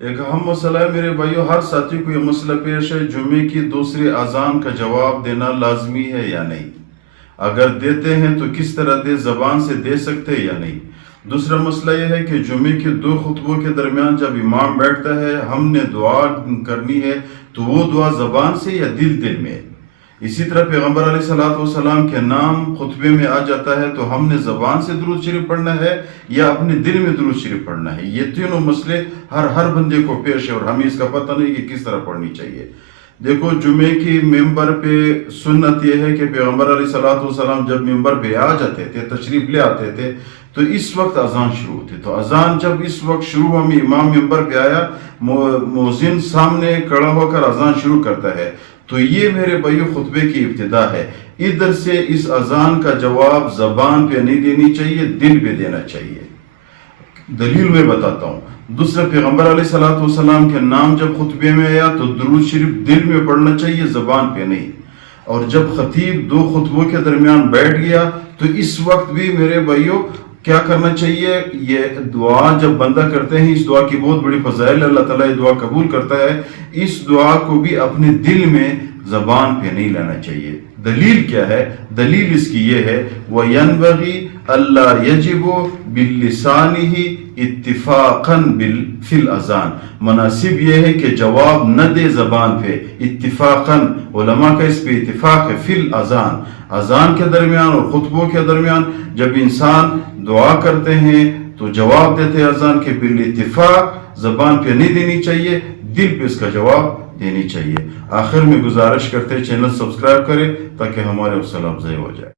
ایک اہم مسئلہ ہے میرے بھائیو، ہر ساتھی کو یہ مسئلہ پیش ہے، جمعے کی دوسری اذان کا جواب دینا لازمی ہے یا نہیں؟ اگر دیتے ہیں تو کس طرح دے، زبان سے دے سکتے یا نہیں؟ دوسرا مسئلہ یہ ہے کہ جمعے کے دو خطبوں کے درمیان جب امام بیٹھتا ہے، ہم نے دعا کرنی ہے تو وہ دعا زبان سے یا دل میں؟ اسی طرح پیغمبر علیہ السلام کے نام خطبے میں آ جاتا ہے تو ہم نے زبان سے درود شریف پڑھنا ہے یا اپنے دل میں درود شریف پڑھنا ہے؟ یہ تینوں مسئلے ہر بندے کو پیش ہے اور ہمیں اس کا پتہ نہیں کہ کس طرح پڑھنی چاہیے۔ دیکھو، جمعے کی ممبر پہ سنت یہ ہے کہ پیغمبر علیہ السلام جب ممبر پہ آ جاتے تھے، تشریف لے آتے تھے، تو اس وقت اذان شروع ہوتی۔ تو اذان جب اس وقت شروع ہوا، امام ممبر پہ آیا، مؤذن سامنے کھڑا ہو کر اذان شروع کرتا ہے، تو یہ میرے بھائیو خطبے کی ابتدا ہے۔ ادھر سے اس اذان کا جواب زبان پہ نہیں دینی چاہیے، دل پہ دینا چاہیے۔ دلیل میں بتاتا ہوں۔ دوسرا، پیغمبر علیہ السلام کے نام جب خطبے میں آیا تو درود شریف دل میں پڑھنا چاہیے، زبان پہ نہیں۔ اور جب خطیب دو خطبوں کے درمیان بیٹھ گیا تو اس وقت بھی میرے بھائیو کیا کرنا چاہیے؟ یہ دعا جب بندہ کرتے ہیں، اس دعا کی بہت بڑی فضائل، اللہ تعالیٰ یہ دعا قبول کرتا ہے۔ اس دعا کو بھی اپنے دل میں، زبان پہ نہیں لانا چاہیے۔ دلیل کیا ہے؟ دلیل اس کی یہ ہے، وَيَنْبَغِي أَلَّا يَجِبُ بِاللِّسَانِهِ اتفاقاً فی الاذان۔ مناسب یہ ہے کہ جواب نہ دے زبان پہ، اتفاقاً، علماء کا اس پہ اتفاق ہے، فی الاذان، اذان کے درمیان اور خطبوں کے درمیان جب انسان دعا کرتے ہیں تو جواب دیتے ہیں اذان کے بالاتفاق، زبان پہ نہیں دینی چاہیے، دل پہ اس کا جواب دینی چاہیے۔ آخر میں گزارش کرتے چینل سبسکرائب کریں تاکہ ہمارے حوصلہ افزائی ہو جائے۔